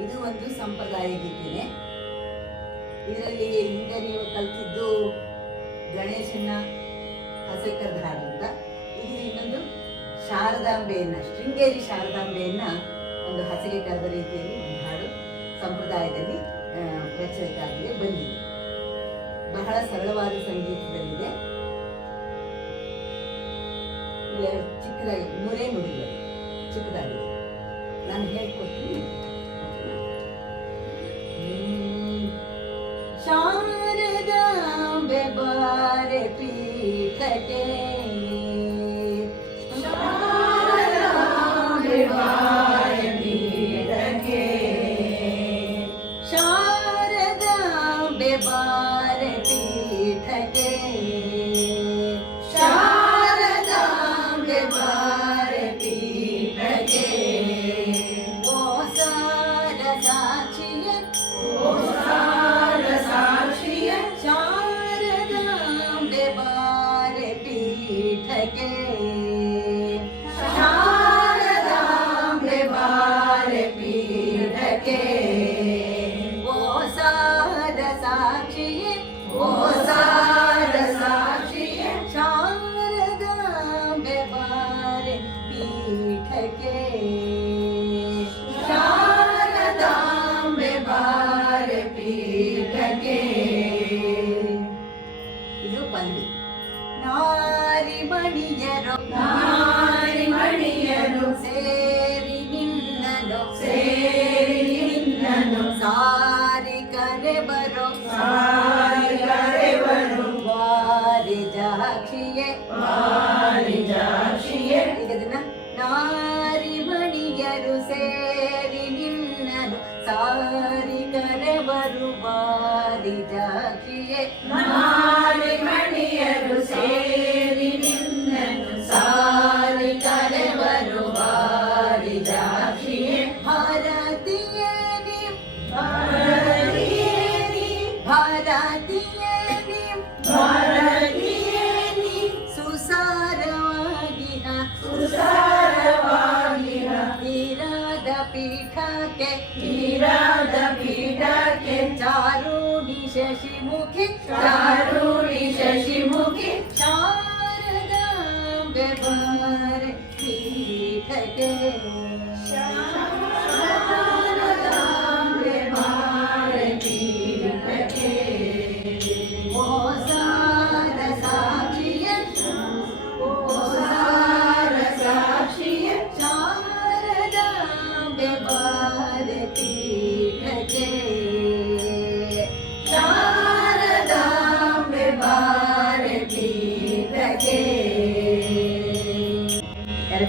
ಇದು ಒಂದು ಸಂಪ್ರದಾಯ ಗೀತೆನೆ ಇದರಲ್ಲಿ ಹಿಂದೆ ನೀವು ಕಲ್ತಿದ್ದು ಗಣೇಶನ ಹಸೆಕರ್ದ ಹಾಡು ಅಂತ ಇದು ಇನ್ನೊಂದು ಶಾರದಾಂಬೆಯನ್ನ, ಶೃಂಗೇರಿ ಶಾರದಾಂಬೆಯನ್ನ ಒಂದು ಹಸಿಗೆ ಕರೆದ ರೀತಿಯಲ್ಲಿ ಒಂದು ಹಾಡು ಸಂಪ್ರದಾಯದಲ್ಲಿ ಪ್ರಚಲಿತ ಆಗಿದೆ ಬಂದಿದೆ. ಬಹಳ ಸರಳವಾದ ಸಂಗೀತದಲ್ಲಿದೆ. ಚಿಕ್ಕದಾಗಿ, ಮೂರೇ ನುಡಿಗಳು, ಚಿಕ್ಕದಾಗಿದೆ. ನಾನು ಹೇಳ್ಕೊಡ್ತೀನಿ. the. ಬಾರೆ ಪೀಠಕ್ಕೆ. ಇದು ಪಲ್ವಿ. ನಾರಿ ಮಣಿಯರು. के कीरा पीठ के चारू निशि मुखी चारू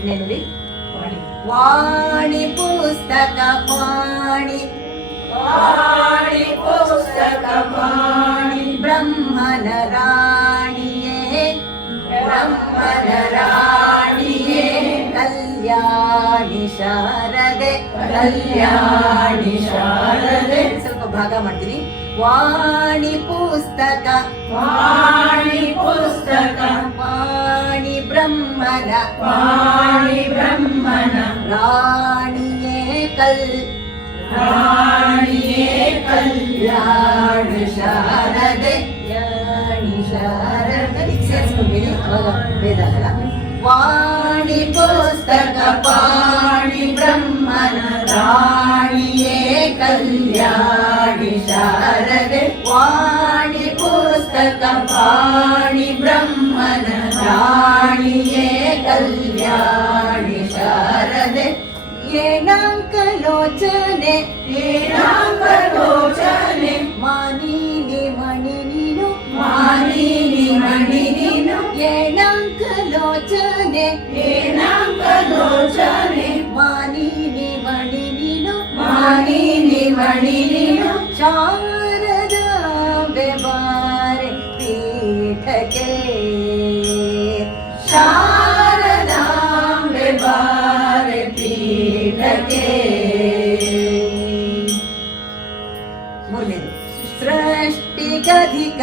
ಎರಡನೇ ನುಡಿ ವಾಣಿ ಪುಸ್ತಕ ಪಾಣಿ. ವಾಣಿ ಪುಸ್ತಕ ಪಾಣಿ. ಬ್ರಹ್ಮನ ರಾಣಿಯೇ. ಬ್ರಹ್ಮನ ರಾಣಿಯೇ. ಕಲ್ಯಾಣಿ ಶಾರದೆ. ಕಲ್ಯಾಣಿ ಶಾರದೆ. ಸ್ವಲ್ಪ ಭಾಗ ಮಾಡ್ತೀನಿ. वाणी पुस्तक वाणी पुस्तक वाणी ब्रह्मण वाणी ब्रह्मण. राणीये कल राणीये कल्याण शारदे याणी शारद इच्छाच वेदाला वाणी पुस्तक சாரதி வாணி புஸ்தகம் பாணி பிரம்மன ராணியே கல்யாணி சாரதி. ஏனாங்கலோச்சனே ஏனாங்கலோச்சனே மானினி மணினினு மானினி மணினினு ஏனாங்கலோச்சனே ஏனாங்கலோச்சனே மானினி மணினினு மானினி மணினி शारदाम्बे पीठ के। शारदाम्बे पीठ के। सृष्टिकधिक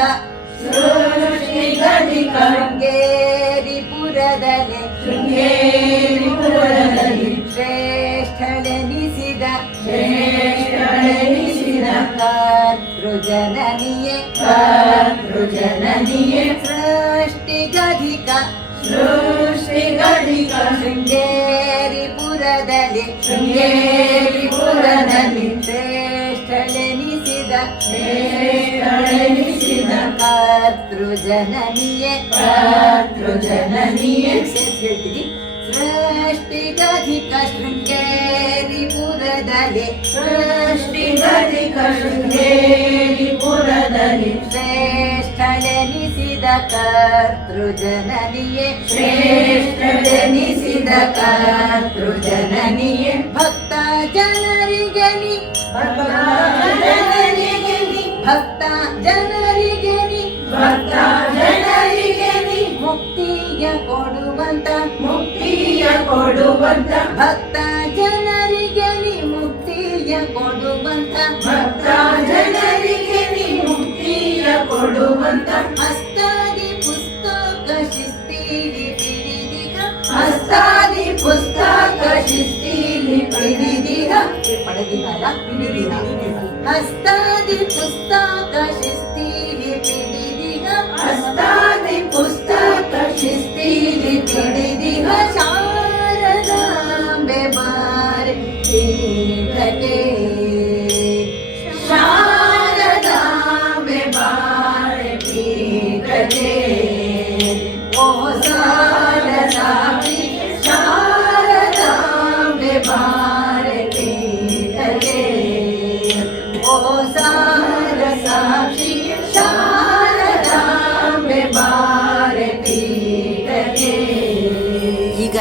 ಕರ್ತೃಜನನಿಯೇ ಕರ್ತೃಜನನಿಯೇ ಸೃಷ್ಟಿಗಧಿಕ ಸೃಷ್ಟಿಗಧಿಕ ಶೃಂಗೇರಿಪುರದಲ್ಲಿ ಶೃಂಗೇರಿಪುರದಲ್ಲಿ ಶ್ರೇಷ್ಠಳೆನಿಸಿದ ಶ್ರೇಷ್ಠಳೆನಿಸಿದ ಕರ್ತೃಜನನಿಯೇ ಕರ್ತೃಜನನಿಯೇ ಹೇಳ್ತೀನಿ ಸೃಷ್ಟಿಗಧಿಕ ಶೃಂಗೇರಿಪುರದಲ್ಲಿ ಸೃಷ್ಟಿಗಧಿಕ ಶೃಂಗೇರಿಪುರದಲ್ಲಿ ಶ್ರೇಷ್ಠಳೆನಿಸಿದ ಕರ್ತೃಜನನಿಯೇ ಶ್ರೇಷ್ಠಳೆನಿಸಿದ ಕರ್ತೃಜನನಿಯೇ ಭಕ್ತ ಜನರಿಗೆ ನೀ. ಭಕ್ತಜನರಿಗೆ ನೀ. ಭಕ್ತ ಜನರಿಗೆ ನೀ. ಭಕ್ತ ಜನರಿಗೆ ನೀ. ಮುಕ್ತಿಯ ಕೊಡುವಂತ. ಮುಕ್ತಿಯ ಕೊಡುವಂತ. ಭಕ್ತ under us.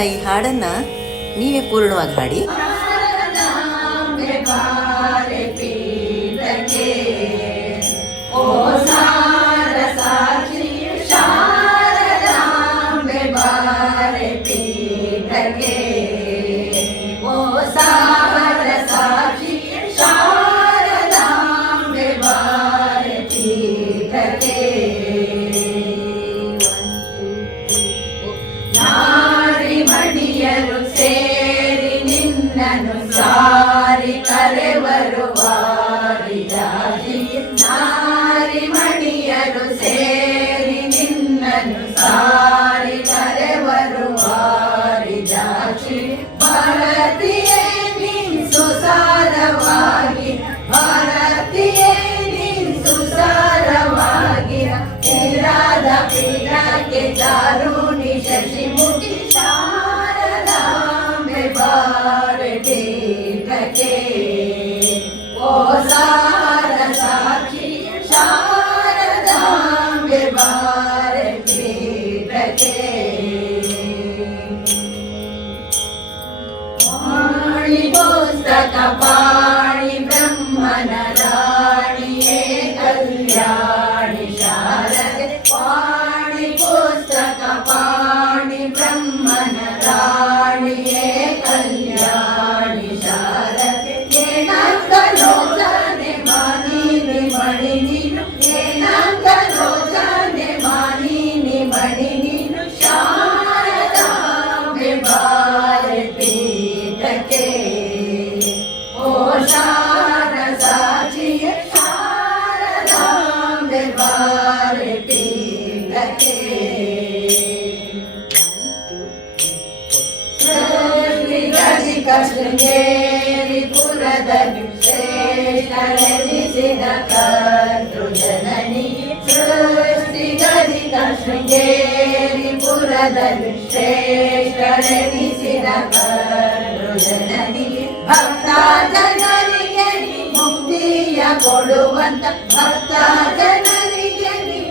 ಈ ಹಾಡನ್ನ ನೀವೇ ಪೂರ್ಣವಾಗಿ ಹಾಡಿ. Wow. ಶ್ರೀಗದಿಕ ಶೃಂಗೇರಿ ಪುರದಲ್ಲಿ ಶ್ರೇಷ್ಠಳೆನಿಸಿದ ಕರ್ತೃಜನನಿ ಸೃಷ್ಟಿಗದಿಕ ಶೃಂಗೇರಿ ಪುರದಲ್ಲಿ ಶ್ರೇಷ್ಠಳೆನಿಸಿದ ಕರ್ತೃಜನನಿ ಭಕ್ತ ಜನರಿಗೆ ಮುಕ್ತಿಯ ಕೊಡುವಂತ ಭಕ್ತ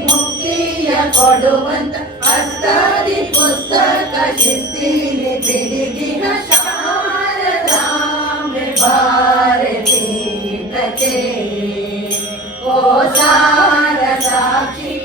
ಮುಕ್ತಿಯ ಕೊಡುವಂತ ಹಸ್ತಾದಿ ಪುಸ್ತಕ ಶಿಸ್ತಿಲಿ ಬಿಡಿದಿನ भारती अचारी